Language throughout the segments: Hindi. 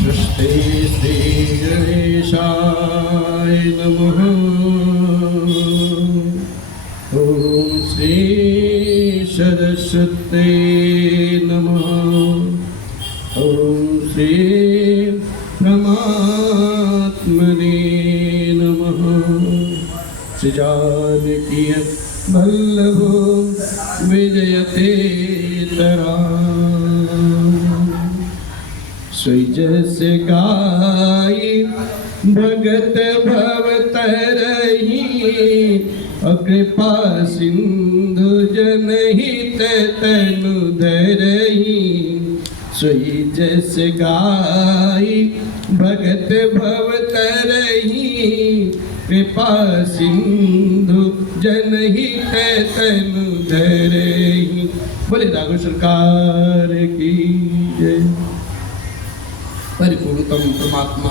स्वस्ति श्री गणेशाय नमः। ओम श्री सरस्वती नमः। ओम श्री परमात्मने नमः। श्री जानकी वल्लभो विजयते तरा। सोई जस गाई भगत भवतरही, कृपा सिंधु जनहित तनु धरही। सोई जस गाई भगत भवतरही, कृपा सिंधु जनहित तनु धरही। बोले राघव सरकार की जय। परिपूर्णतम परमात्मा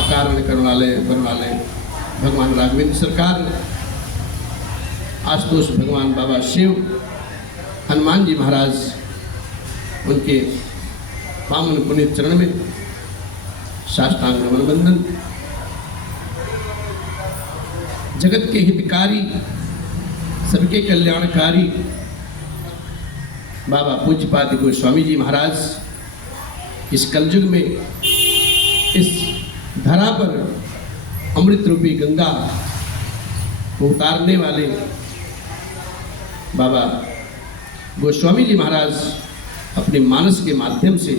अकारण करुणालय बरवालय भगवान राघवेंद्र सरकार ने आशुतोष भगवान बाबा शिव हनुमान जी महाराज उनके पावन पुनीत चरण में साष्टांग नमन बंदन। जगत के हितकारी सबके कल्याणकारी बाबा पूज्यपाद गोस्वामी जी महाराज इस कलयुग में इस धरा पर अमृत रूपी गंगा को उतारने वाले बाबा गोस्वामी जी महाराज अपने मानस के माध्यम से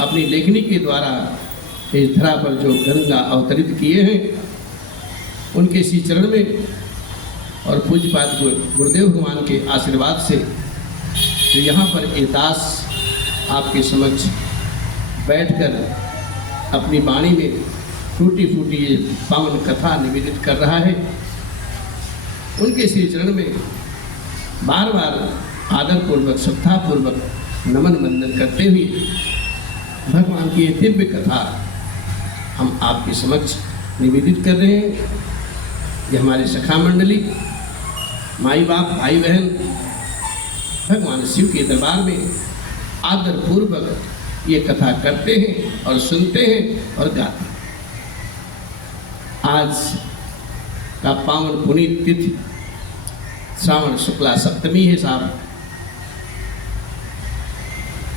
अपनी लेखनी के द्वारा इस धरा पर जो गंगा अवतरित किए हैं, उनके इसी चरण में और पूज्यपाद गुरुदेव भगवान के आशीर्वाद से जो यहाँ पर ये दास आपके समक्ष बैठकर अपनी वाणी में टूटी फूटी ये पावन कथा निवेदित कर रहा है, उनके श्री चरण में बार बार आदरपूर्वक श्रद्धापूर्वक नमन वंदन करते हुए भगवान की ये दिव्य कथा हम आपके समक्ष निवेदित कर रहे हैं। ये हमारे सखा मंडली, माई बाप, भाई बहन भगवान शिव के दरबार में आदरपूर्वक ये कथा करते हैं और सुनते हैं और गाते हैं। आज का पावन पुनीत तिथि श्रावण शुक्ला सप्तमी है साहब।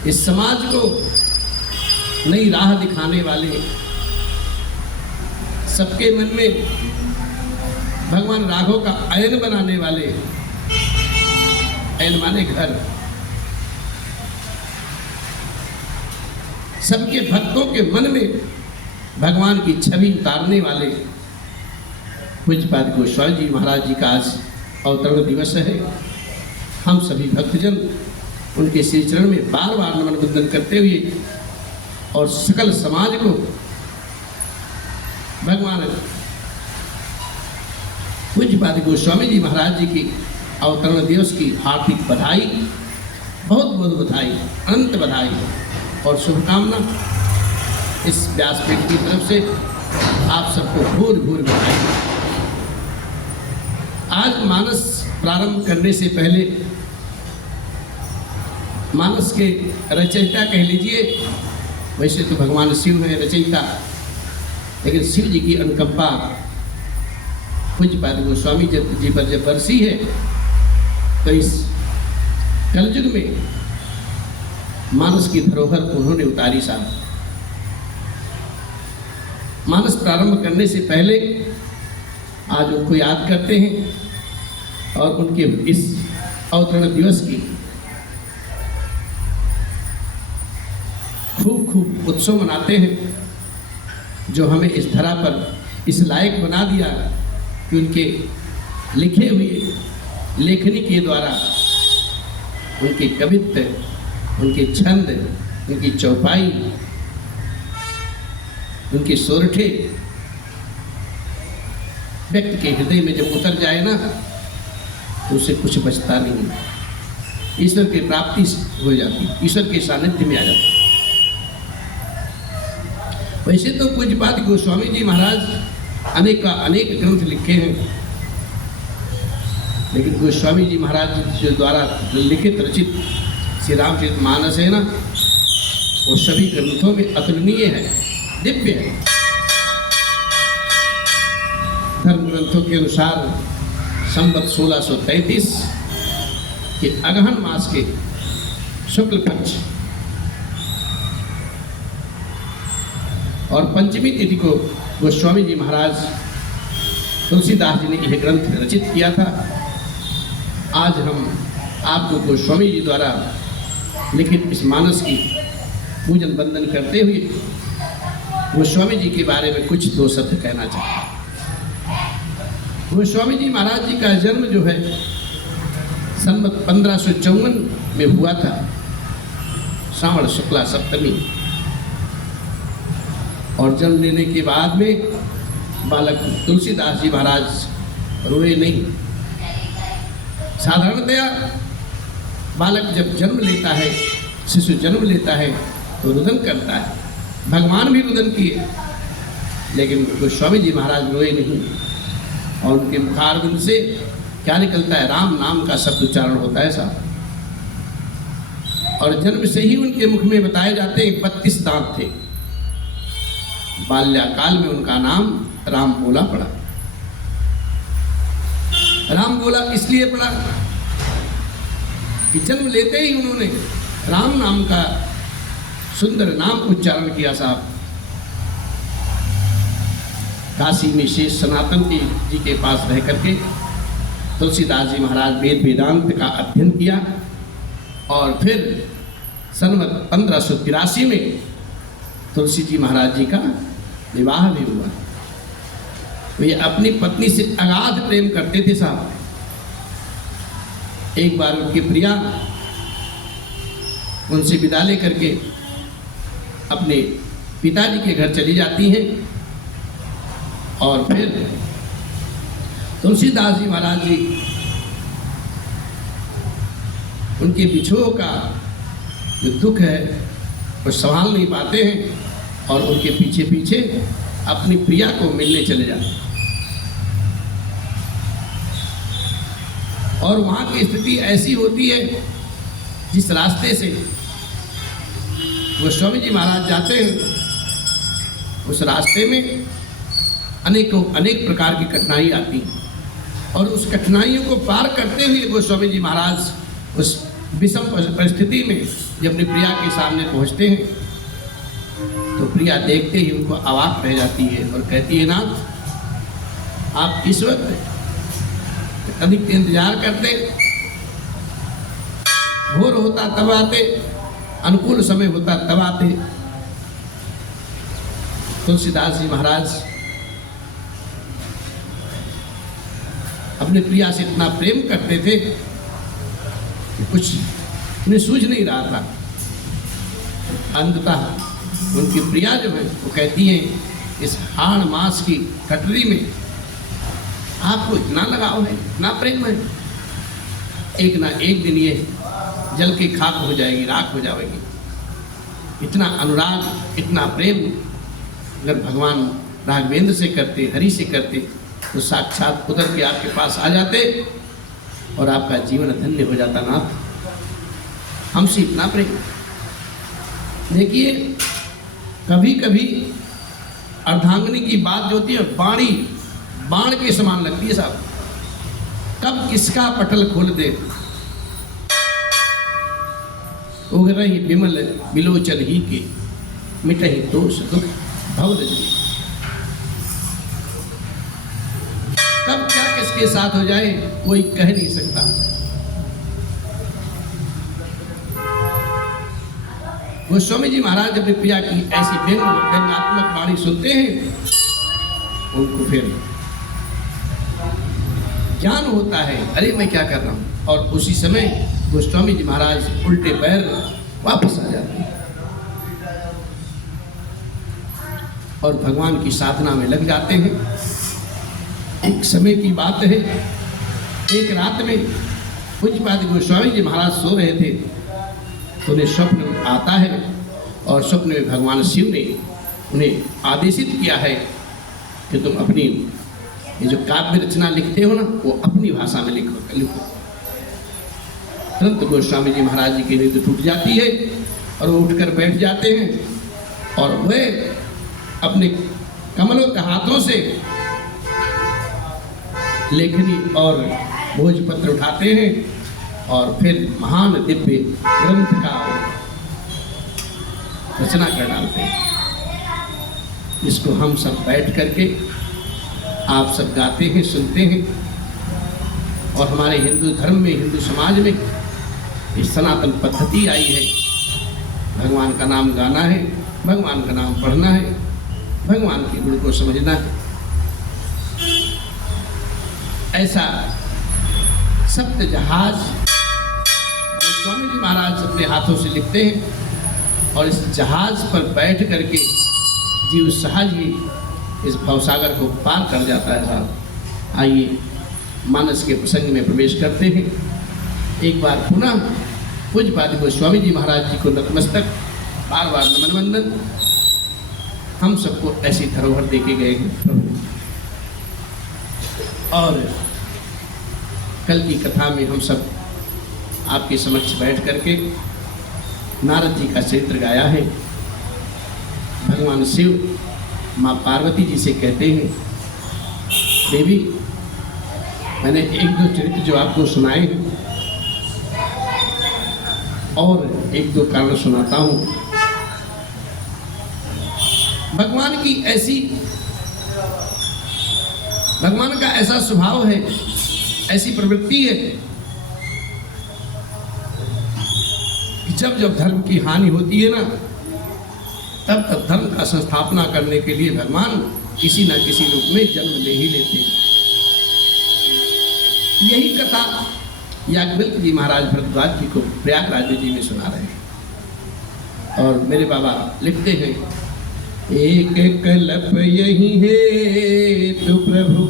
इस समाज को नई राह दिखाने वाले, सबके मन में भगवान राघव का अयन बनाने वाले, अयन माने घर, सबके भक्तों के मन में भगवान की छवि उतारने वाले पूज्यपाद गोस्वामी जी महाराज जी का आज अवतरण दिवस है। हम सभी भक्तजन उनके श्री चरण में बार बार नमन वंदन करते हुए और सकल समाज को भगवान पूज्यपाद गोस्वामी जी महाराज जी की अवतरण दिवस की हार्दिक बधाई, बहुत बहुत बधाई, अनंत बधाई और शुभकामना इस व्यासपीठ की तरफ से आप सबको भूर भूर बधाई। आज मानस प्रारंभ करने से पहले मानस के रचयिता कह लीजिए, वैसे तो भगवान शिव है रचयिता, लेकिन शिव जी की अनुकंपा पूज्यपाद गोस्वामी जी पर जब बरसी है तो इस कलयुग में मानस की धरोहर उन्होंने उतारी साहब। मानस प्रारंभ करने से पहले आज उनको याद करते हैं और उनके इस अवतरण दिवस की खूब खूब उत्सव मनाते हैं, जो हमें इस धरा पर इस लायक बना दिया कि उनके लिखे हुए लेखनी के द्वारा उनके कवित्व, उनके छंद, उनकी चौपाई, उनके सोरठे व्यक्ति के हृदय में जब उतर जाए ना तो उसे कुछ बचता नहीं, ईश्वर की प्राप्ति हो जाती, ईश्वर के सानिध्य में आ जाती। वैसे तो पूज्यपाद गोस्वामी जी महाराज अनेक ग्रंथ लिखे हैं, लेकिन गोस्वामी जी महाराज जो द्वारा लिखित रचित श्री रामचरितमानस है ना, वो सभी ग्रंथों में अतुलनीय है, दिव्य है। धर्म ग्रंथों के अनुसार संवत 1633 के अगहन मास के शुक्ल पक्ष और पंचमी तिथि को गोस्वामी जी महाराज तुलसीदास जी ने यह ग्रंथ रचित किया था। आज हम आपको गोस्वामी जी द्वारा लिखित इस मानस की पूजन वंदन करते हुए गोस्वामी जी के बारे में कुछ दो शब्द कहना चाहते हैं। गोस्वामी जी महाराज जी का जन्म जो है संवत 1554 में हुआ था, श्रावण शुक्ला सप्तमी। और जन्म लेने के बाद में बालक तुलसीदास जी महाराज रोए नहीं। साधारणतया बालक जब जन्म लेता है, शिशु जन्म लेता है तो रुदन करता है, भगवान भी रुदन किए, लेकिन गोस्वामी जी महाराज रोए नहीं। और उनके मुखारविंद से क्या निकलता है? राम नाम का शब्द उच्चारण होता है साहब। और जन्म से ही उनके मुख में बताए जाते हैं 32 दांत थे। बाल्याकाल में उनका नाम राम बोला पड़ा। राम बोला इसलिए पड़ा कि जन्म लेते ही उन्होंने राम नाम का सुंदर नाम उच्चारण किया साहब। काशी में शेष सनातन जी के पास रह करके तुलसीदास जी महाराज वेद वेदांत का अध्ययन किया और फिर संवत 1583 में तुलसी जी महाराज जी का विवाह भी हुआ। वे अपनी पत्नी से अगाध प्रेम करते थे साहब। एक बार उनकी प्रिया उनसे विदा लेकर के अपने पिताजी के घर चली जाती हैं और फिर तुलसीदास जी महाराज जी उनके बिछोह का जो दुख है वो संभाल नहीं पाते हैं और उनके पीछे पीछे अपनी प्रिया को मिलने चले जाते हैं। और वहाँ की स्थिति ऐसी होती है, जिस रास्ते से गोस्वामी जी महाराज जाते हैं उस रास्ते में अनेक प्रकार की कठिनाई आती हैं। और उस कठिनाइयों को पार करते हुए गोस्वामी जी महाराज उस विषम परिस्थिति में जब अपनी प्रिया के सामने पहुंचते हैं तो प्रिया देखते ही उनको अवाक रह जाती है और कहती है, नाथ आप इस वक्त अधिक इंतजार करते, भोर होता तब आते, अनुकूल समय होता तब आते। तुलसीदास जी महाराज अपने प्रिया से इतना प्रेम करते थे कि कुछ उन्हें सूझ नहीं रहा था। अंततः उनकी प्रिया जो है वो कहती हैं, इस हाड़ मास की कटरी में आपको इतना लगाव है, इतना प्रेम है, एक ना एक दिन ये जल की खाक हो जाएगी, राख हो जाएगी। इतना अनुराग, इतना प्रेम अगर भगवान राघवेंद्र से करते, हरि से करते तो साक्षात उतर के आपके पास आ जाते और आपका जीवन धन्य हो जाता। नाथ हमसे इतना प्रेम। देखिए कभी कभी अर्धांगिनी की बात जो होती है बाणी बाण के समान लगती है साहब। कब किसका पटल खोल दे, उगरहि विमल बिलोचन ही के, मिटहि दोष दुख भवदजनी। कब क्या किसके साथ हो जाए कोई कह नहीं सकता। गोस्वामी जी महाराज अपनी प्रिया की ऐसी व्यंग्यात्मक वाणी सुनते हैं, उनको फिर ज्ञान होता है, अरे मैं क्या कर रहा हूँ। और उसी समय गोस्वामी जी महाराज उल्टे पैर वापस आ जाते हैं और भगवान की साधना में लग जाते हैं। एक समय की बात है, एक रात में पूज्यपाद गोस्वामी जी महाराज सो रहे थे तो उन्हें स्वप्न आता है और स्वप्न में भगवान शिव ने उन्हें आदेशित किया है कि तुम अपनी ये जो काव्य रचना लिखते हो ना वो अपनी भाषा में लिखो। तुरंत गोस्वामी जी महाराज जी की नींद टूट जाती है और वो उठकर बैठ जाते हैं और वे अपने कमलों के हाथों से लेखनी और भोजपत्र उठाते हैं और फिर महान दिव्य ग्रंथ का रचना कर डालते हैं, जिसको हम सब बैठ करके आप सब गाते हैं, सुनते हैं। और हमारे हिंदू धर्म में, हिंदू समाज में इस सनातन पद्धति आई है, भगवान का नाम गाना है, भगवान का नाम पढ़ना है, भगवान के गुण को समझना है। ऐसा सप्त जहाज स्वामी जी महाराज अपने हाथों से लिखते हैं और इस जहाज पर बैठ करके जीव सहज ही इस भवसागर को पार कर जाता है। साहब आइए मानस के प्रसंग में प्रवेश करते हैं। एक बार पुनः पूज्यपाद गोस्वामी जी महाराज जी को नतमस्तक, बार बार नमन वंदन। हम सबको ऐसी धरोहर देके गए हैं प्रभु। और कल की कथा में हम सब आपके समक्ष बैठ करके नारद जी का चरित्र गाया है। भगवान शिव माँ पार्वती जी से कहते हैं, देवी मैंने एक दो चरित्र जो आपको सुनाए हैं और एक दो कारण सुनाता हूँ। भगवान की ऐसी, भगवान का ऐसा स्वभाव है, ऐसी प्रवृत्ति है कि जब जब धर्म की हानि होती है ना, तब तब धर्म का संस्थापना करने के लिए भगवान किसी न किसी रूप में जन्म ले ही लेते हैं। यही कथा याज्ञवल्क्य जी महाराज भरद्वाज जी को प्रयागराज जी में सुना रहे हैं। और मेरे बाबा लिखते हैं, एक कल्प यही है तु प्रभु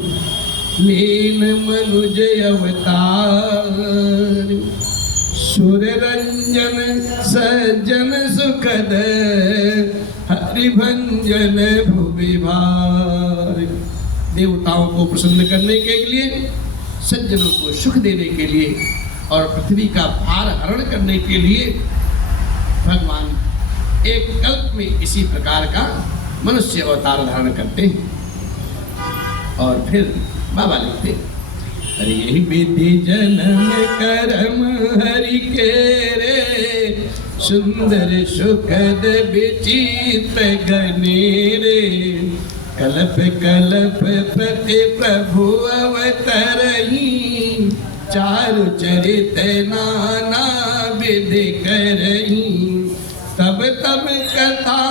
लीन मनुज अवतार, सुर रंजन सज्जन सुखद हरिभंजन भुवि भार। देवताओं को प्रसन्न करने के लिए, सज्जनों को सुख देने के लिए और पृथ्वी का भार हरण करने के लिए भगवान एक कल्प में इसी प्रकार का मनुष्य अवतार धारण करते हैं। और फिर बाबा लिखते हैं, हरि विधि जन्म करम हरि के रे, सुंदर सुखद विचित्र गणेरे, कल्प कल्प प्रति प्रभु अवतरही, चारु चरित नाना विधि करही, तब तब कथा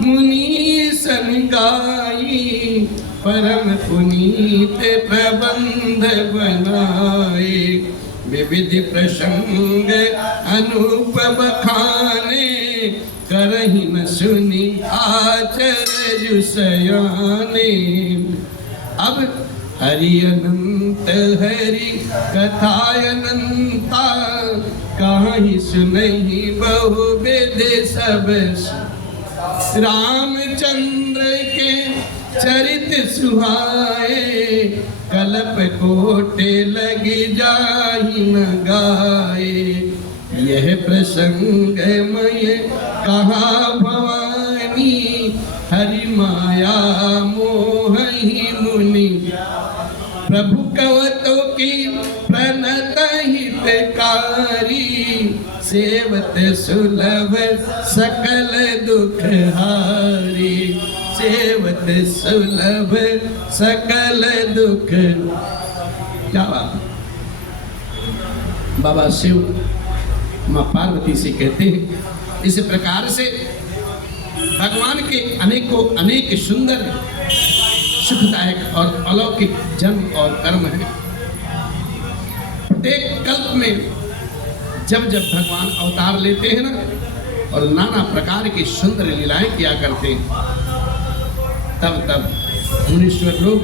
मुनि सन गाई, परम पुनीत प्रबंध बनाए, विविध प्रसंग अनूप बखाने, करहि न सुनी आचर्य सयाने। अब हरि अनंत हरि कथा अनंता, कहीं सुनहि बहुविध सब, रामचंद्र के चरित सुहाए, कल्प कोटि लगी जाहि न गाए, यह प्रसंग मय कहा भवानी, हरि माया मोहि मुनि, प्रभु कवतों की प्रणत हितकारी, सेवत सुलभ सकल दुख हारी, सेवत सुलभ सकल दुख। क्या बात। बाबा शिव माँ पार्वती से कहते हैं, इस प्रकार से भगवान के अनेकों अनेक सुंदर सुखदायक और अलौकिक जन्म और कर्म है। प्रत्येक कल्प में जब जब भगवान अवतार लेते हैं ना, और नाना प्रकार की सुंदर लीलाएं किया करते हैं, तब तब मुनीश्वर लोग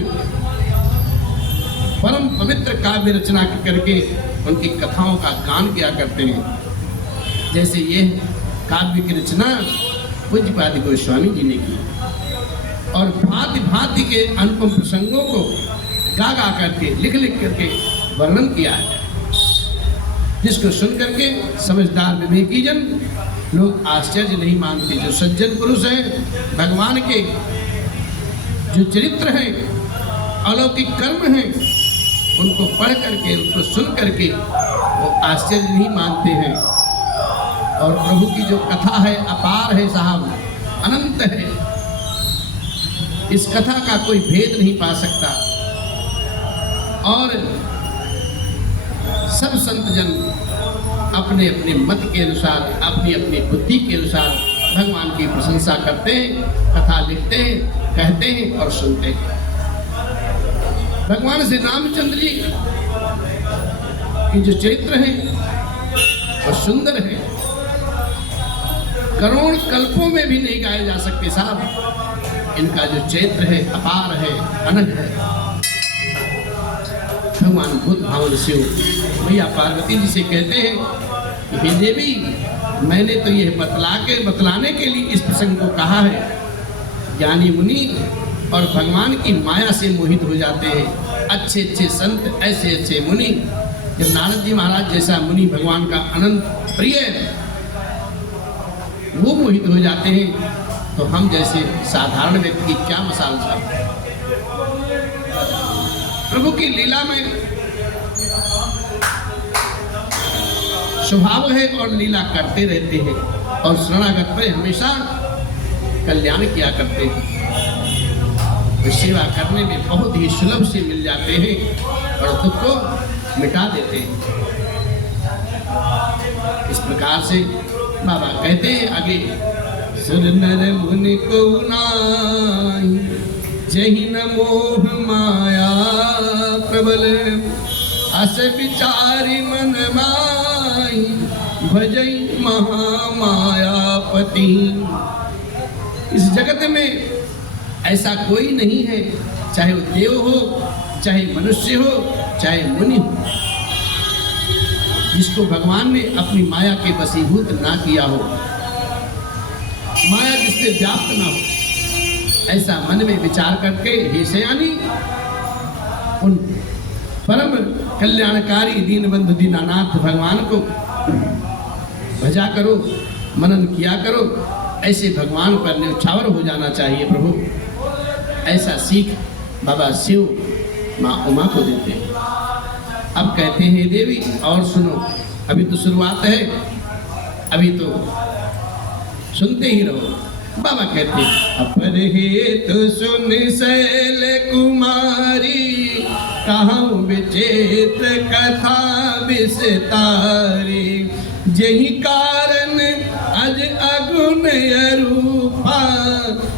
परम पवित्र काव्य रचना करके उनकी कथाओं का गान किया करते हैं। जैसे ये काव्य की रचना पूज्यपाद गोस्वामी जी ने की और भांति भांति के अनुपम प्रसंगों को गा गा करके, लिख लिख करके वर्णन किया है, जिसको सुन करके समझदार विवेकी जन लोग आश्चर्य नहीं मानते। जो सज्जन पुरुष हैं, भगवान के जो चरित्र हैं, अलौकिक कर्म हैं, उनको पढ़ करके, उनको सुन करके वो आश्चर्य नहीं मानते हैं। और प्रभु की जो कथा है अपार है साहब, अनंत है। इस कथा का कोई भेद नहीं पा सकता। और सब संत जन अपने अपने मत के अनुसार, अपनी अपनी बुद्धि के अनुसार भगवान की प्रशंसा करते हैं, कथा लिखते हैं, कहते हैं और सुनते हैं। भगवान श्री रामचंद्र जी की जो चरित्र है वो सुंदर है, करोड़ कल्पों में भी नहीं गाए जा सकते साहब। इनका जो चरित्र है अपार है, अनंत है। भगवान बुद्ध भावन शिव मैया पार्वती जी से कहते हैं कि हे देवी, मैंने तो यह बतलाने के लिए इस प्रसंग को कहा है। ज्ञानी मुनि और भगवान की माया से मोहित हो जाते हैं। अच्छे अच्छे संत, ऐसे अच्छे मुनि, जब नारद जी महाराज जैसा मुनि भगवान का अनंत प्रिय वो मोहित हो जाते हैं, तो हम जैसे साधारण व्यक्ति की क्या मसाल साहब। प्रभु की लीला में स्वभाव है और लीला करते रहते हैं, और शरणागत पे हमेशा कल्याण किया करते हैं। वे सेवा करने में बहुत ही सुलभ से मिल जाते हैं और दुख को मिटा देते हैं। इस प्रकार से बाबा कहते हैं आगे, सुर नर मुनि को नाई, जहि न मोह माया प्रबल, अस विचारी मन माई, भजई महामायापति। इस जगत में ऐसा कोई नहीं है, चाहे वो देव हो, चाहे मनुष्य हो, चाहे मुनि हो, जिसको भगवान ने अपनी माया के वशीभूत ना किया हो, माया जिससे व्याप्त ना हो। ऐसा मन में विचार करके हे सयानी, उन परम कल्याणकारी दीनबंधु दीनानाथ भगवान को भजा करो, मनन किया करो। ऐसे भगवान पर न्यौछावर हो जाना चाहिए प्रभु। ऐसा सीख बाबा शिव माँ उमा को देते हैं। अब कहते हैं देवी और सुनो, अभी तो शुरुआत है, अभी तो सुनते ही रहो। बाबा कहते हैं, अपर हेतु सुन शैल कुमारी, कहूँ विचित्र कथा विस्तारी, जही कारण अज अगुण अरूपा,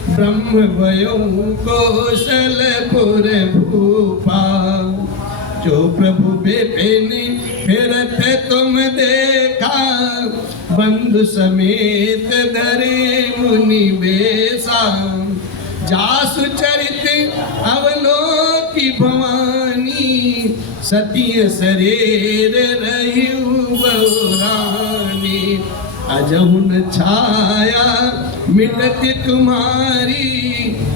ब्रह्म भयो कौशलपुर भूपा। जो प्रभु विपिन फिरत तुम देखा, बंधु समेत धरे मुनि बेसा, जासु चरित अवलोकी भवानी, सतीय शरीर रहिउ बहुरानी। अजहुन छाया मिटत तुम्हारी,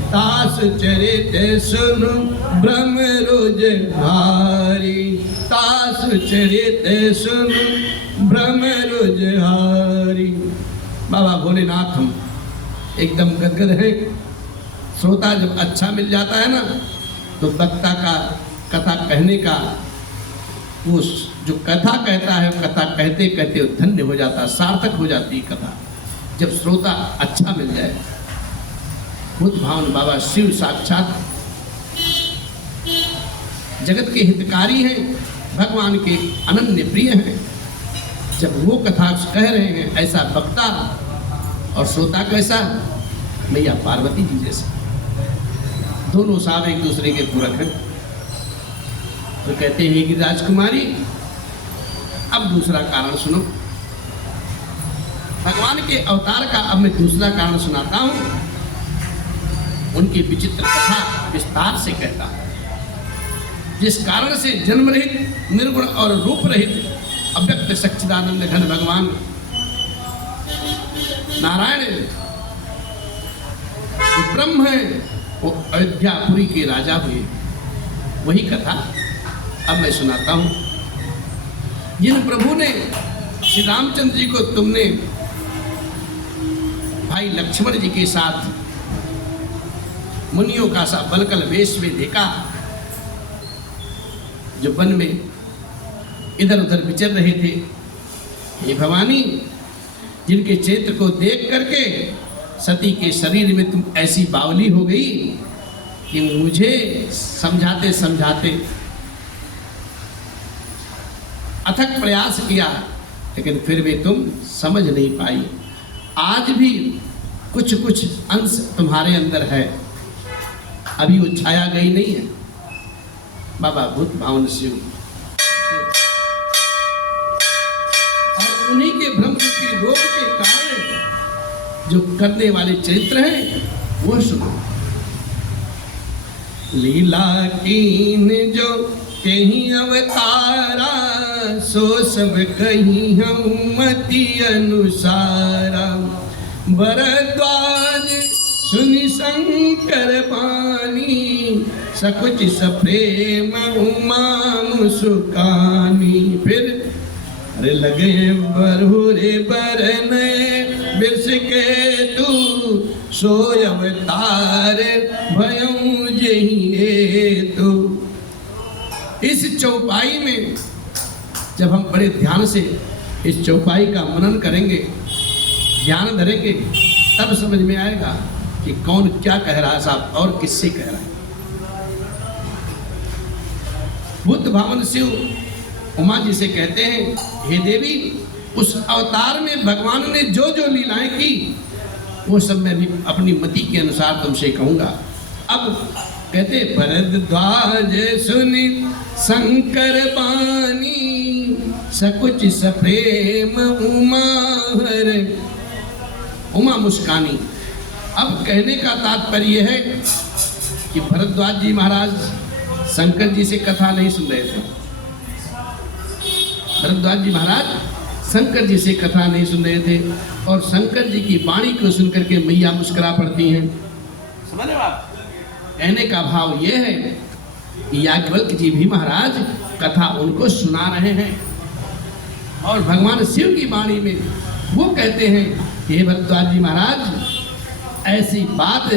तास चरित सुनु ब्रह्म रोजहारी, तास चरित सुनु ब्रह्म रोजहारी। बाबा भोलेनाथ हम एकदम गदगद है। श्रोता जब अच्छा मिल जाता है ना, तो वक्ता का कथा कहने का, वो जो कथा कहता है, कथा कहते कहते धन्य हो जाता, सार्थक हो जाती कथा, जब श्रोता अच्छा मिल जाए। बुद्ध भावन बाबा शिव साक्षात जगत के हितकारी हैं, भगवान के अनन्य प्रिय हैं। जब वो कथा कह रहे हैं, ऐसा वक्ता और श्रोता कैसा, मैया पार्वती जी जैसे, दोनों साहब एक दूसरे के पूरक हैं। तो कहते हैं कि राजकुमारी, अब दूसरा कारण सुनो। भगवान के अवतार का अब मैं दूसरा कारण सुनाता हूं। उनकी विचित्र कथा विस्तार से कहता हूं, जिस कारण से जन्म रहित, निर्गुण और रूप रहित अव्यक्त सच्चिदानंद घन भगवान नारायण जो ब्रह्म है, वो अयोध्यापुरी के राजा हुए। वही कथा अब मैं सुनाता हूं। जिन प्रभु ने श्री रामचंद्र जी को तुमने भाई लक्ष्मण जी के साथ मुनियों का सा बलकल वेश में देखा, जो वन में इधर उधर विचर रहे थे। हे भवानी, जिनके चरित्र को देख करके सती के शरीर में तुम ऐसी बावली हो गई कि मुझे समझाते समझाते अथक प्रयास किया, लेकिन फिर भी तुम समझ नहीं पाई। आज भी कुछ कुछ अंश तुम्हारे अंदर है, अभी वो छाया गई नहीं है। बाबा भूत भावन शिव और उन्हीं के भ्रम के रोग के कारण जो करने वाले चरित्र हैं वो सुनो। लीला कीन जो कहीं अवतारा, सो सब कहीं हम मति अनुसारा। भरद्वाज सुनि शंकर पानी, सकुच सप्रेम उमा मुस्कानी। फिर अरे लगे बरहुरे बरने बिरस के तू, सोय अवतार भयं जहिए तू। इस चौपाई में जब हम बड़े ध्यान से इस चौपाई का मनन करेंगे, ध्यान धरेंगे, तब समझ में आएगा कि कौन क्या कह रहा है साहब और किससे कह रहा है। बुद्ध भावन शिव उमा जी से कहते हैं, हे देवी, उस अवतार में भगवान ने जो जो लीलाएं की वो सब मैं भी अपनी मति के अनुसार तुमसे कहूंगा। अब कहते भरद्वाज सुनि शंकर बानी, सकुच सप्रेम उमा हर उमा मुस्कानी। अब कहने का तात्पर्य है कि भरद्वाज जी महाराज शंकर जी से कथा नहीं सुन रहे थे। भरद्वाज जी महाराज शंकर जी से कथा नहीं सुन रहे थे और शंकर जी की वाणी को सुनकर के मैया मुस्कुरा पड़ती हैं। समझ रहे हो आप? कहने का भाव यह है कि याज्ञवल्क्य जी भी महाराज कथा उनको सुना रहे हैं और भगवान शिव की वाणी में वो कहते हैं कि हे भरद्वाज जी महाराज, ऐसी बात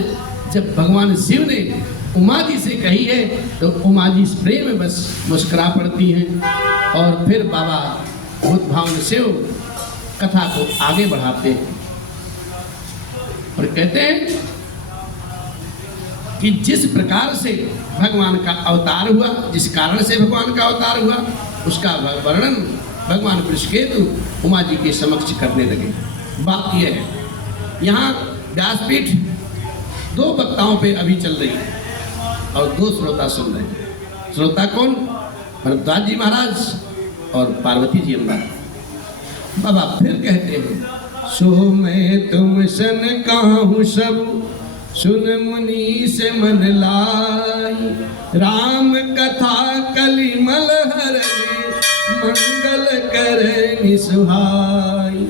जब भगवान शिव ने उमा जी से कही है तो उमा जी इस प्रेम में बस मुस्कुरा पड़ती हैं और फिर बाबा बुद्ध भावन शिव कथा को आगे बढ़ाते हैं और कहते हैं कि जिस प्रकार से भगवान का अवतार हुआ, जिस कारण से भगवान का अवतार हुआ, उसका वर्णन भगवान वृषकेतु उमा जी के समक्ष करने लगे। बात यह है, यहाँ व्यासपीठ दो वक्ताओं पे अभी चल रही है और दो श्रोता सुन रहे हैं। श्रोता कौन? भरद्वाज जी महाराज और पार्वती जी अम्बा। बाबा फिर कहते हैं, सो मैं तुम सन कहूँ सब, सुन मुनि से मन लाई। राम कथा कलिमल हरनि, मंगल करनि सुहाई।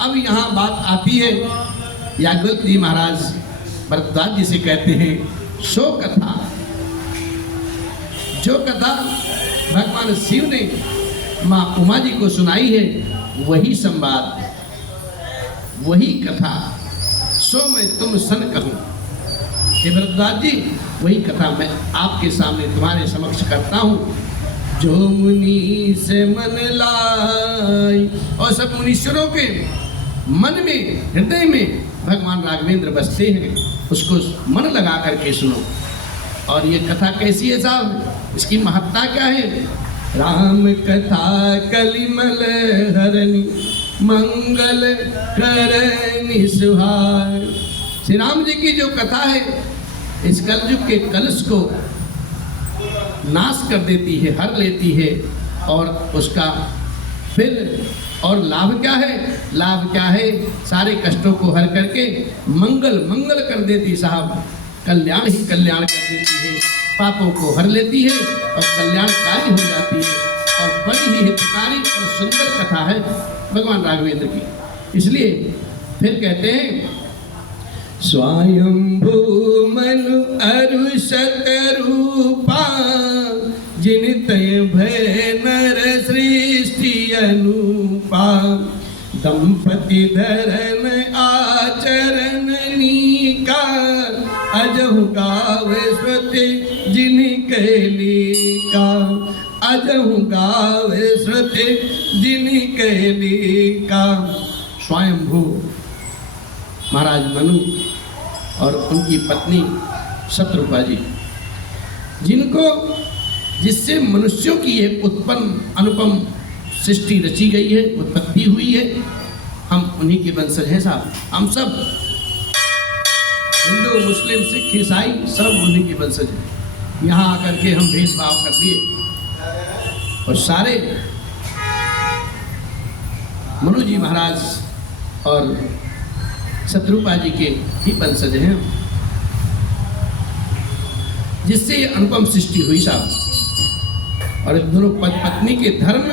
अब यहाँ बात आती है, याज्ञवल्क्य जी महाराज भरद्वाज जी से कहते हैं, सो कथा, जो कथा भगवान शिव ने माँ उमा जी को सुनाई है, वही संवाद, वही कथा, सो मैं तुम सन कहूँ। हे भरद्वाज जी, वही कथा मैं आपके सामने तुम्हारे समक्ष करता हूँ। जो मुनि से मन लाई, और सब मुनीश्वरों के मन में, हृदय में भगवान राघवेंद्र बसते हैं, उसको मन लगा करके सुनो। और ये कथा कैसी है साहब, इसकी महत्ता क्या है? राम कथा कलिमल हरनि, मंगल करनि सुहाई। श्री राम जी की जो कथा है, इस कलयुग के कलश को नाश कर देती है, हर लेती है और उसका फिर और लाभ क्या है? लाभ क्या है? सारे कष्टों को हर करके मंगल कर देती साहब, कल्याण ही कल्याण कर देती है, पापों को हर लेती है और कल्याणकारी हो जाती है। और बड़ी ही हितकारी और सुंदर कथा है भगवान राघवेंद्र की। इसलिए फिर कहते हैं, स्वयंभू मनु अरु शतरूपा, जिन तय भय नर सृष्टि अनुपा। दंपति धरन आज अजहु गावे श्रुति जिनि कैली का, अजहु गावे श्रुति जिनि कैली का। स्वयंभू महाराज मनु और उनकी पत्नी शत्रुपा जी, जिससे मनुष्यों की एक उत्पन्न अनुपम सृष्टि रची गई है, उत्पत्ति हुई है, हम उन्हीं के वंशज हैं साहब। हम सब हिंदू मुस्लिम सिख ईसाई सब उन्हीं के वंशज हैं। यहाँ आकर के हम भेदभाव कर दिए और सारे मनु जी महाराज और शत्रुपा जी के ही वंशज हैं, जिससे ये अनुपम सृष्टि हुई साहब। और दोनों पत्नी के धर्म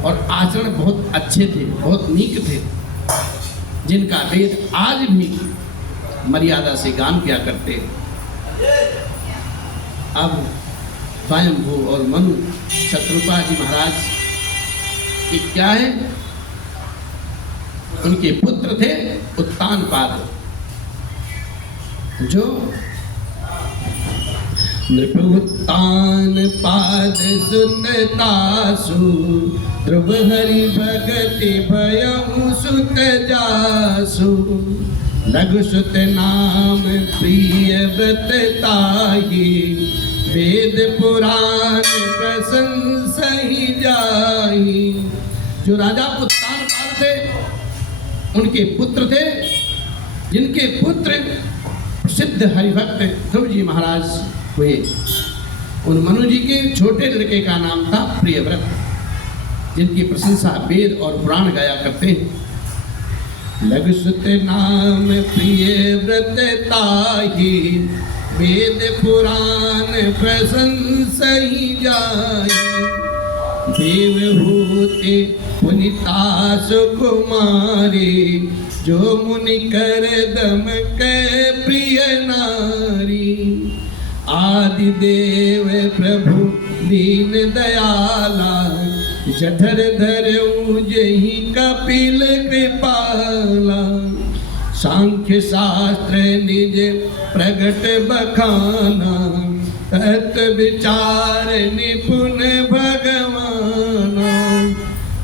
और आचरण बहुत अच्छे थे, बहुत नीक थे, जिनका वेद आज भी मर्यादा से गान किया करते हैं। अब स्वयंभू और मनु शत्रुपा जी महाराज ये क्या है, उनके पुत्र थे उत्तानपाद, जो नृपुत्तानपाद सुततासु ध्रुव हरि भगति भयउ सुत जासु। लघु सुत नाम प्रिय व्रत ताहि वेद पुराण प्रशंसहि जाहि। जो राजा उत्तानपाद थे उनके पुत्र थे, जिनके पुत्र प्रसिद्ध हरिभक्त ध्रुव जी महाराज हुए। उन मनु जी के छोटे लड़के का नाम था प्रियव्रत, जिनकी प्रशंसा वेद और पुराण गाया करते हैं। लघु सुत नाम प्रिय व्रत ताहि वेद पुराण प्रशंसहि जाहि। देवहूति पुनीता सुकुमारी जो मुनि कर दम के प्रिय नारी। आदि देव प्रभु दीन दयाला जठर धरऊ जहि कपिल कृपाला। सांख्य शास्त्र निज प्रगट बखाना तत्व विचार निपुण भगवाना।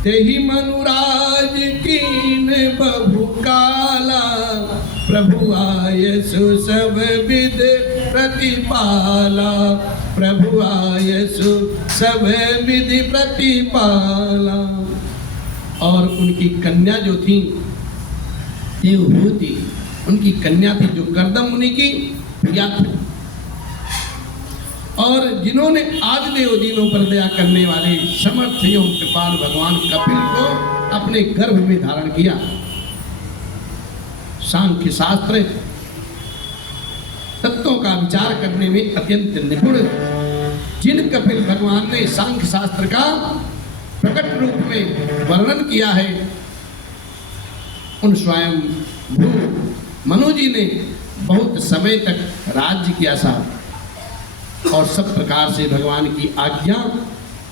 तेहि मनुराज कीन बहु काला प्रभु आयसु सब विद प्रतिपाला। प्रभु आयसु सब विधि प्रतिपाला। और उनकी कन्या जो थी देवहूति, उनकी कन्या थी जो कर्दम मुनि की प्रिया थी, और जिन्होंने आदिदेव दीनों पर दया करने वाले समर्थ एवं कृपाल भगवान कपिल को अपने गर्भ में धारण किया। सांख्य शास्त्र तत्वों का विचार करने में अत्यंत निपुण, जिन कपिल भगवान ने सांख्य शास्त्र का प्रकट रूप में वर्णन किया है, उन स्वयं भू मनु जी ने बहुत समय तक राज्य किया साहब, और सब प्रकार से भगवान की आज्ञा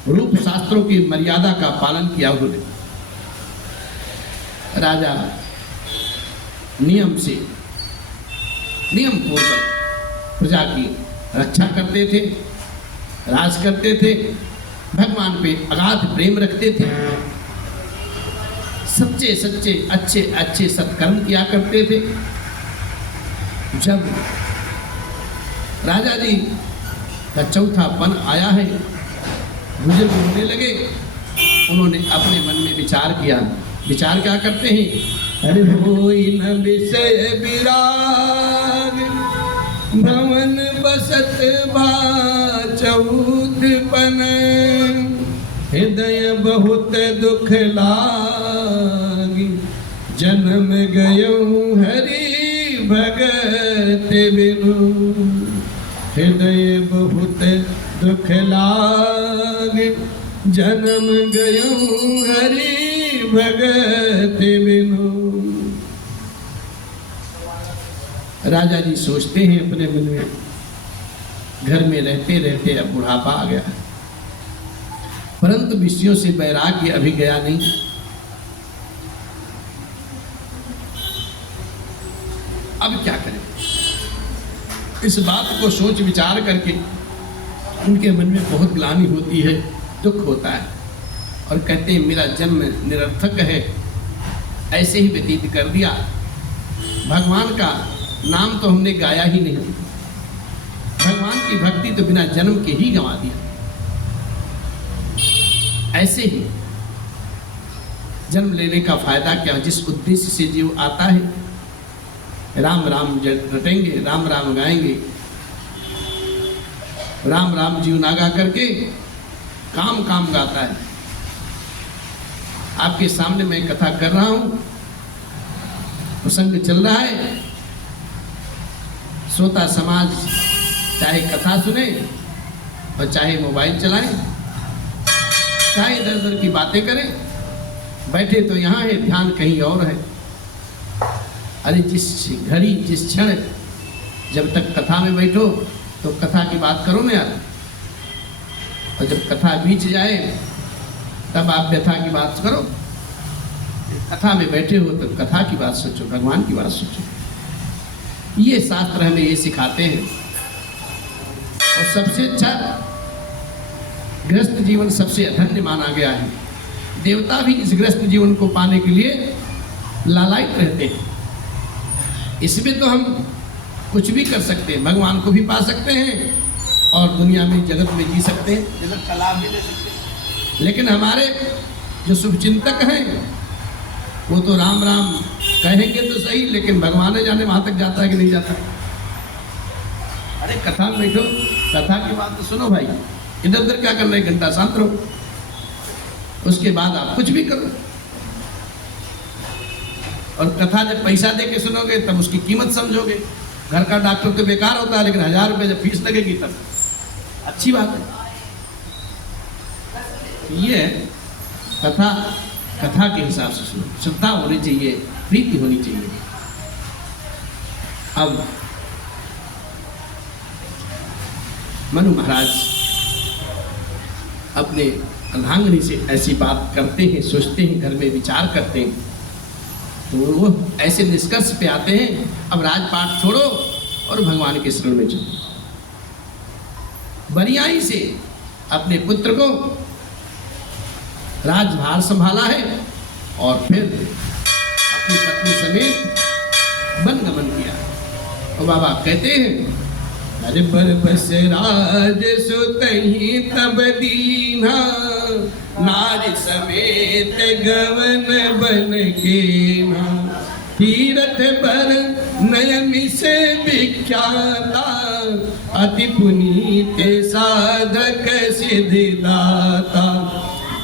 रूप शास्त्रों की मर्यादा का पालन किया। उन्होंने राजा नियम से नियम पूर्वक प्रजा की रक्षा करते थे, राज करते थे, भगवान पे अगाध प्रेम रखते थे, सच्चे सच्चे अच्छे अच्छे सत्कर्म किया करते थे। जब राजा जी का चौथापन आया है, बुजुर्ग होने लगे, उन्होंने अपने मन में विचार किया। विचार क्या करते हैं? अरे होई न विषय विराग भवन बसत भा चौथपन। हृदय बहुत दुख लागी जन्म गयो हरि भगत बिनु। हृदय बहुत दुख लागी जन्म गयो हरि भगत बिनु। राजा जी सोचते हैं अपने मन में, घर में रहते रहते अब बुढ़ापा आ गया, परंतु विषयों से वैराग्य अभी गया नहीं। अब क्या करें? इस बात को सोच विचार करके उनके मन में बहुत ग्लानि होती है, दुख होता है और कहते हैं मेरा जन्म निरर्थक है, ऐसे ही व्यतीत कर दिया, भगवान का नाम तो हमने गाया ही नहीं, भगवान की भक्ति तो बिना जन्म के ही गंवा दिया। ऐसे ही जन्म लेने का फायदा क्या? जिस उद्देश्य से जीव आता है, राम राम रटेंगे, राम राम गाएंगे, राम राम जीव ना गा करके काम काम गाता है। आपके सामने मैं कथा कर रहा हूं, प्रसंग चल रहा है, श्रोता समाज चाहे कथा सुने और चाहे मोबाइल चलाएं, चाहे इधर उधर की बातें करें, बैठे तो यहाँ है, ध्यान कहीं और है। अरे जिस घड़ी जिस क्षण जब तक कथा में बैठो तो कथा की बात करो ना यार, और जब कथा बीच जाए तब आप व्यथा की बात करो। कथा में बैठे हो तो कथा की बात सोचो, भगवान की बात सोचो। ये शास्त्र हमें ये सिखाते हैं। और सबसे अच्छा गृहस्थ जीवन सबसे अधन्य माना गया है। देवता भी इस गृहस्थ जीवन को पाने के लिए लालायित रहते हैं। इसमें तो हम कुछ भी कर सकते हैं, भगवान को भी पा सकते हैं और दुनिया में जगत में जी सकते हैं, जगत का लाभ भी ले सकते हैं। लेकिन हमारे जो शुभचिंतक हैं वो तो राम राम कहेंगे तो सही, लेकिन भगवान ने जाने वहां तक जाता है कि नहीं जाता। अरे कथा में बैठो, कथा की बात तो सुनो भाई, इधर उधर क्या करना है, घंटा शांत रहो, उसके बाद आप कुछ भी करो। और कथा जब पैसा दे के सुनोगे तब उसकी कीमत समझोगे। घर का डॉक्टर तो बेकार होता है, लेकिन 1000 रुपये जब फीस लगेगी तब अच्छी बात है। ये कथा कथा के हिसाब से सुनो, श्रद्धा होनी चाहिए, प्रीति होनी चाहिए। अब मनु महाराज अपने अर्धांगिनी से ऐसी बात करते हैं, सोचते हैं, घर में विचार करते हैं, तो वो ऐसे निष्कर्ष पे आते हैं, अब राजपाट छोड़ो और भगवान के शरण में चलो। बरियाई से अपने पुत्र को राजभार संभाला है और फिर अपनी पत्नी समेत वन गमन किया। और बाबा कहते हैं, अरे पर बस राज सुतहि तब दीना, नारी समेत गवन बन के ना, तीरथ पर नयन से विख्याता, अति पुनीत साधक सिद्धिदाता,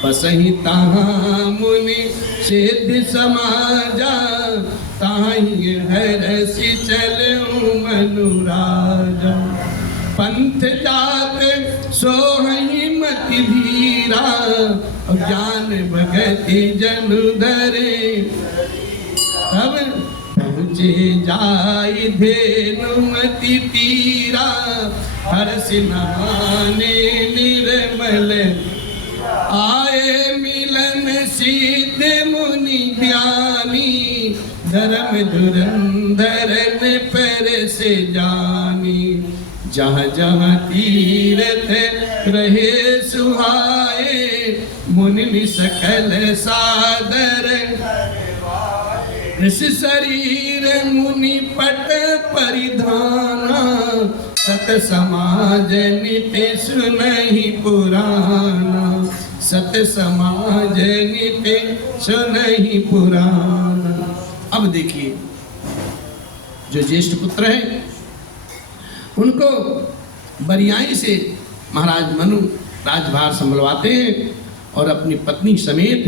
बसहि तहाँ मुनि सिद्ध समाजा, ताहि हरसि चलऊ मनुराजा, पंथ जात सोहि मति धीरा, ज्ञान भगति जनु धरे, तब पहुँचे जाय धेनुमति तीरा, हर्ष नहाने निर्मल, आए मिलन सिद्ध मुनि ज्ञानी, धर्म धुरंधरन पर से जानी, जहाँ जहाँ तीर्थ रहे सुहाए, मुनि सकल सादर, ऋषि शरीर मुनि पट परिधाना, सत समाज नित्य सुनहि पुराना, सत समाज नित्य सुनहि पुराना। अब देखिए, जो ज्येष्ठ पुत्र हैं उनको बरियाई से महाराज मनु राजभार संभलवाते हैं और अपनी पत्नी समेत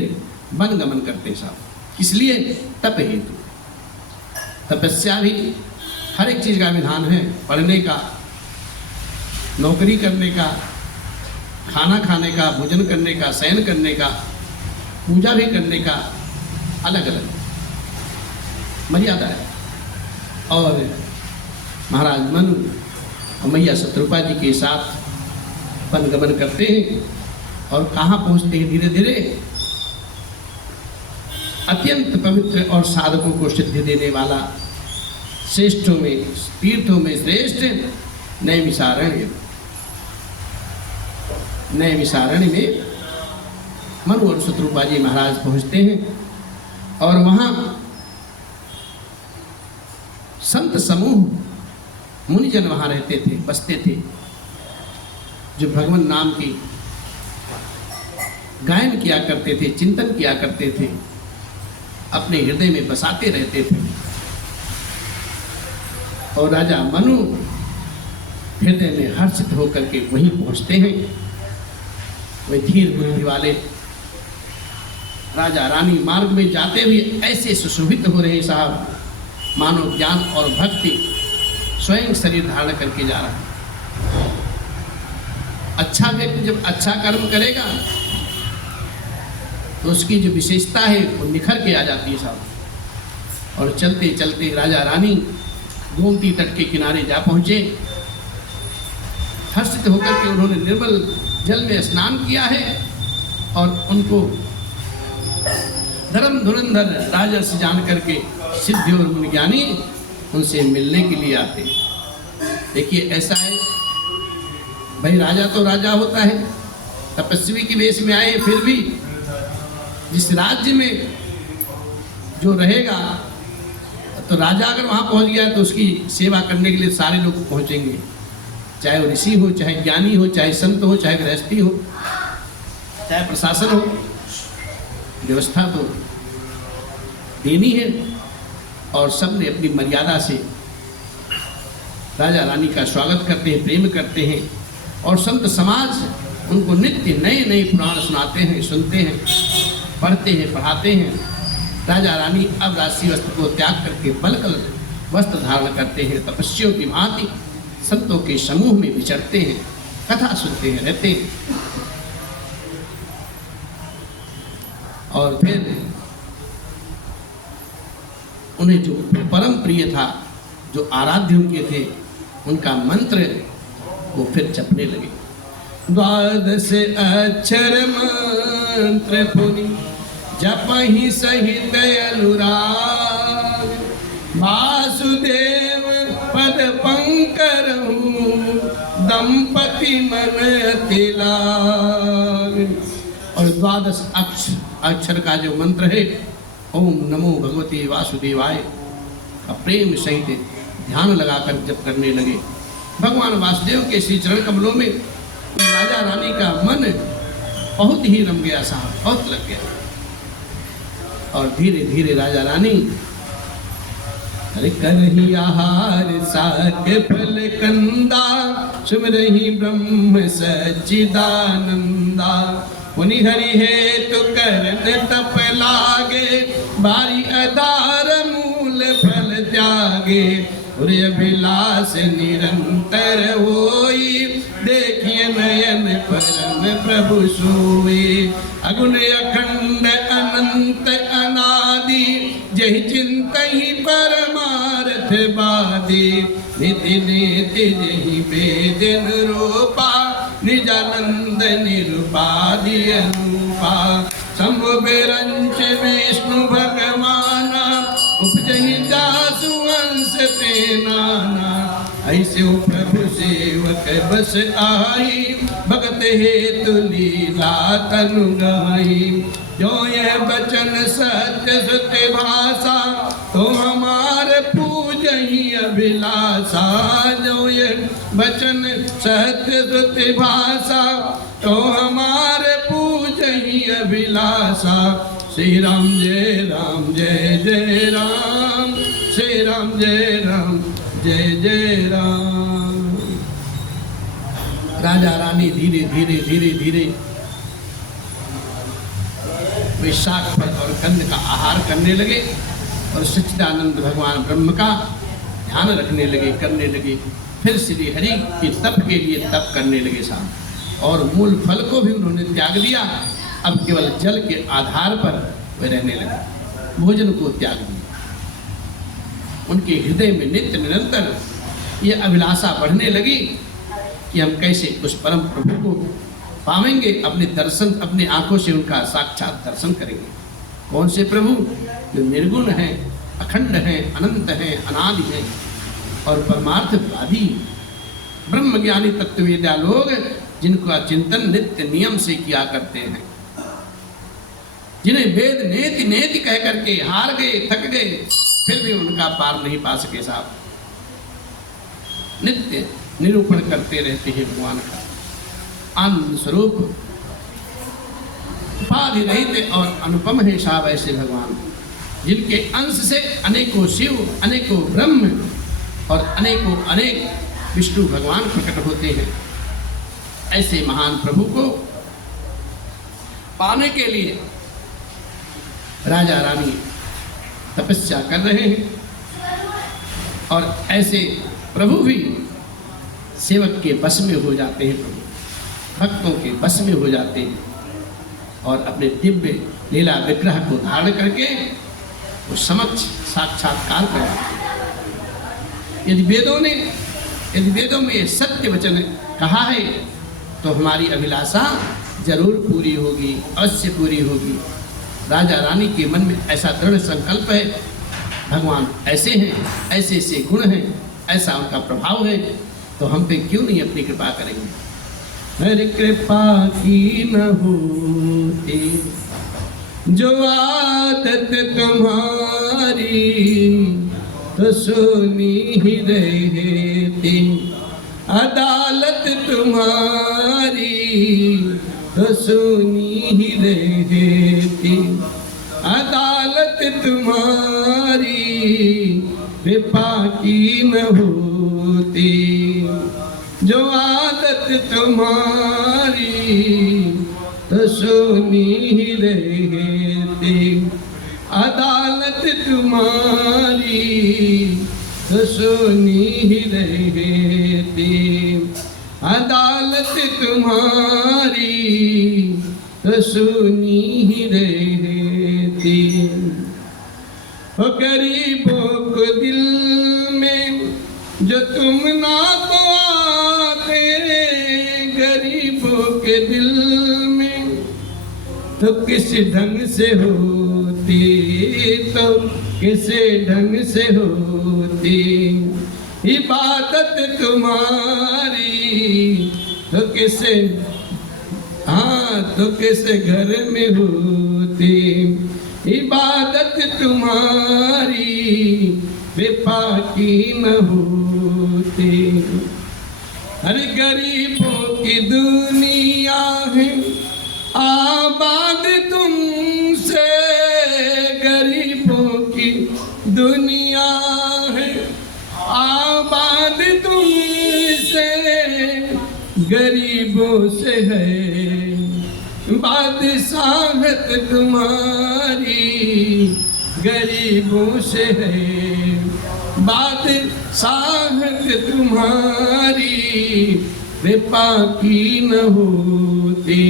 वन गमन करते हैं साहब। इसलिए तप हेतु, तपस्या भी हर एक चीज का विधान है, पढ़ने का, नौकरी करने का, खाना खाने का, भोजन करने का, शयन करने का, पूजा भी करने का, अलग अलग मर्यादा है। और महाराज मनु और मैया शत्रुपा जी के साथ वन गमन करते हैं और कहाँ पहुँचते हैं, धीरे धीरे अत्यंत पवित्र और साधकों को सिद्धि देने वाला श्रेष्ठों में, तीर्थों में श्रेष्ठ नैमिषारण्य। नैमिषारण्य में मनु और शत्रुपा जी महाराज पहुंचते हैं और वहां संत समूह मुनिजन वहां रहते थे, बसते थे, जो भगवान नाम की गायन किया करते थे, चिंतन किया करते थे, अपने हृदय में बसाते रहते थे। और राजा मनु हृदय में हर्षित होकर के वहीं पहुंचते हैं। वे धीर बुद्धि वाले राजा रानी मार्ग में जाते हुए ऐसे सुशोभित हो रहे साहब, मानो ज्ञान और भक्ति स्वयं शरीर धारण करके जा रहा है। अच्छा व्यक्ति जब अच्छा कर्म करेगा तो उसकी जो विशेषता है वो निखर के आ जाती है साहब। और चलते चलते राजा रानी गोमती तट के किनारे जा पहुंचे। हर्षित होकर के उन्होंने निर्मल जल में स्नान किया है और उनको धर्म धुरंधर राजर्षि जान करके सिद्धि और मुनि ज्ञानी उनसे मिलने के लिए आते हैं। देखिए ऐसा है भाई, राजा तो राजा होता है, तपस्वी की वेश में आए, फिर भी जिस राज्य में जो रहेगा तो राजा अगर वहाँ पहुँच गया तो उसकी सेवा करने के लिए सारे लोग पहुँचेंगे, चाहे वो ऋषि हो, चाहे ज्ञानी हो, चाहे संत हो, चाहे गृहस्थी हो, चाहे प्रशासन हो। व्यवस्था तो देनी है और सबने अपनी मर्यादा से राजा रानी का स्वागत करते हैं, प्रेम करते हैं। और संत समाज उनको नित्य नए नए पुराण सुनाते हैं, सुनते हैं, पढ़ते हैं, पढ़ाते हैं। राजा रानी अब राशि वस्त्र को त्याग करके बलकल वस्त्र धारण करते हैं, तपस्वियों की भांति संतों के समूह में विचरते हैं, कथा सुनते हैं, रहते हैं। और फिर उन्हें जो परम प्रिय था, जो आराध्य उनके थे, उनका मंत्र वो फिर जपने लगे। द्वादश अक्षर मंत्र पुनि जपहि सहित अनुराग, वासुदेव पद पंकरहु दंपति मन तिलाग। और द्वादश अक्षर का जो मंत्र है, ओम नमो भगवते वासुदेवाय का प्रेम सहित ध्यान लगाकर जप करने लगे। भगवान वासुदेव के श्री चरण कमलों में राजा रानी का मन बहुत ही रम गया साहब, बहुत लग गया। और धीरे धीरे राजा रानी अरे करही आहार साके फल कंदा, सुमरही ब्रह्म सच्चिदानंदा। पुनि हरि हेतु करन तप लागे, बारी आधार मूल फल त्यागे। उरे अभिलाष निरंतर होई, देखिए नयन परम प्रभु सोई। अगुण अखंड अनंत अनादि, जहि चिंतहि परमार्थ बादी। निधि निधि जहि वेद निरूपा, निजानंद निरुपाधि अनुपा। शंभु बिरंच विष्णु भगवाना, उपजहि जासु वंश ते नाना। ऐसे प्रभु सेवक बस आई, भगत हेतु लीला तनु गाई। जो यह बचन सत्य सत्य भाषा, तो हमारे पूजहि अभिलाषा। जो यह बचन सत्य सत्य भाषा, तो हमारे पूजहि अभिलाषा। श्री राम जय राम जय जय राम, श्री राम जय राम जय जय राम। राजा रानी धीरे धीरे धीरे धीरे वैशाख फल और कंद का आहार करने लगे और सच्चिदानंद भगवान ब्रह्म का ध्यान रखने लगे, करने लगे। फिर श्री हरि की तप के लिए तप करने लगे साहब। और मूल फल को भी उन्होंने त्याग दिया, अब केवल जल के आधार पर वे रहने लगे, भोजन को त्याग दिया। उनके हृदय में नित्य निरंतर ये अभिलाषा बढ़ने लगी कि हम कैसे उस परम प्रभु को पावेंगे, अपने दर्शन, अपने आंखों से उनका साक्षात दर्शन करेंगे। कौन से प्रभु? जो निर्गुण हैं, अखंड हैं, अनंत हैं, अनादि हैं और परमार्थवादी ब्रह्मज्ञानी तत्ववेत्ता लोग जिनका चिंतन नित्य नियम से किया करते हैं, जिन्हें वेद नेति नेति कह करके हार गए, थक गए, फिर भी उनका पार नहीं पा सके साहब, नित्य निरूपण करते रहते हैं भगवान का आनंद स्वरूप, उपाधि रहित और अनुपम है साहब ऐसे भगवान, जिनके अंश से अनेकों शिव, अनेकों ब्रह्म और अनेकों अनेक विष्णु भगवान प्रकट होते हैं। ऐसे महान प्रभु को पाने के लिए राजा रानी तपस्या कर रहे हैं और ऐसे प्रभु भी सेवक के बस में हो जाते हैं, प्रभु भक्तों के बस में हो जाते हैं और अपने दिव्य लीला विग्रह को धारण करके वो समक्ष साक्षात्कार करते हैं। यदि वेदों में ये सत्य वचन कहा है तो हमारी अभिलाषा जरूर पूरी होगी, अवश्य पूरी होगी। राजा रानी के मन में ऐसा दृढ़ संकल्प है, भगवान ऐसे हैं, ऐसे ऐसे गुण हैं, ऐसा उनका प्रभाव है, तो हम पे क्यों नहीं अपनी कृपा करेंगे। हर कृपा की न होती जो आदत तुम्हारी, तो सुनी ही रहती अदालत तुम्हारी, तो सुनी ही रहती अदालत तुम्हारी, कृपा की न होती जो आदत तुम्हारी, तो सुनी ही रहती अदालत तुम्हारी, तो सुनी ही रहती अदालत तुम्हारी, तो सुनी ही रहती। ओ गरीबों को दिल में जो तुम ना तो आते, गरीबों के दिल में तो किस ढंग से होती, तो किस ढंग से होती इबादत तुम्हारी, तो किसे तो किसे घर में होती इबादत तुम्हारी, बेफाकी न होती। अरे गरीबों की दुनिया है आबाद तुमसे, गरीबों की दुनिया है आबाद तुमसे, गरीबों से है बादशाहत तुम्हारी, गरीबों से है बादशाहत तुम्हारी, बेपाकी न होती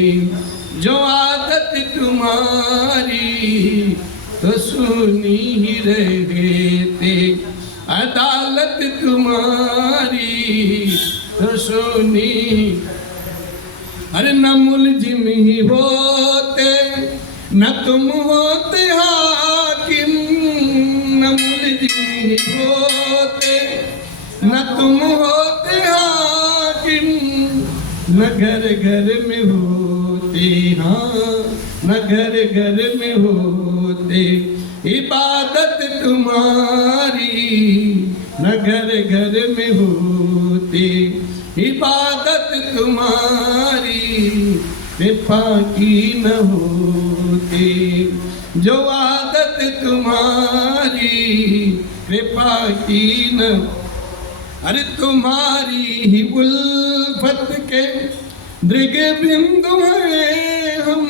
जो आदत तुम्हारी, तो सुनी ही रहते अदालत तुम्हारी, तो सुनी। अरे न मुलजिम ही होते न तुम होते हाकिम, न मुलजिम ही होते न तुम होते हाकिम, न घर घर में होते, हाँ न घर घर में होते इबादत तुम्हारी, न घर घर में होते इबादत तुम्हारी, बेफाकी न होती जो आदत तुम्हारी, बेफाकी न। अरे तुम्हारी ही उल्फत के दृग बिंदु हैं हम,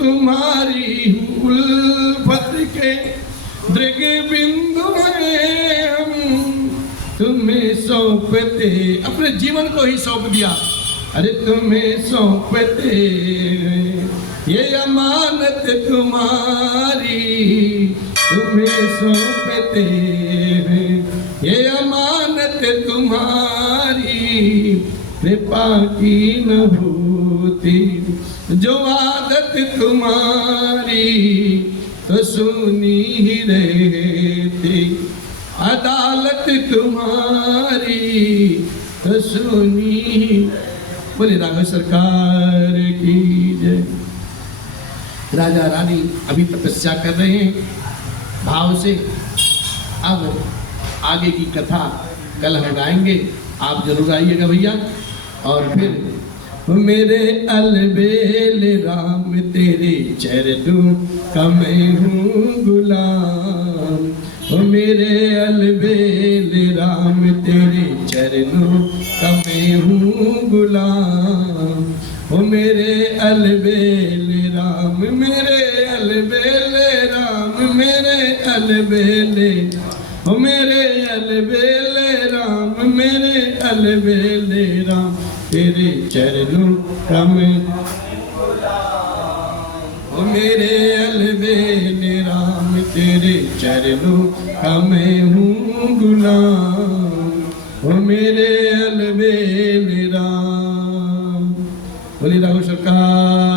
तुम्हारी उल्फत के दृग बिंदु हैं हम, तुम्हें सौंपते अपने जीवन को ही सौंप दिया। अरे तुम्हें सौंपते ये अमानत तुम्हारी, तुम्हें सौंपते ये अमानत तुम्हारी, कृपा की न होती जो आदत तुम्हारी, तो सुनी ही रहते, अदालत तुम्हारी तो सुनी। बोले राघव सरकार की जय। राजा रानी अभी तपस्या कर रहे हैं भाव से। अब आगे की कथा कल हम गाएंगे, आप जरूर आइएगा भैया। और फिर मेरे अलबेल राम तेरे चरणों का मैं हूँ गुलाम, ओ मेरे अलबेल राम तेरे चरणों का मैं हूँ गुलाम, ओ मेरे अलबेल राम, मेरे अलबेल राम, मेरे अलबेले, ओ मेरे अलबेले राम, मेरे अलबेले राम तेरे चरणों का मैं, ओ मेरे अलबेले राम तेरे चरणों का मैं हूँ गुलाम, ओ मेरे अलबेले राम। बोले राघव सरकार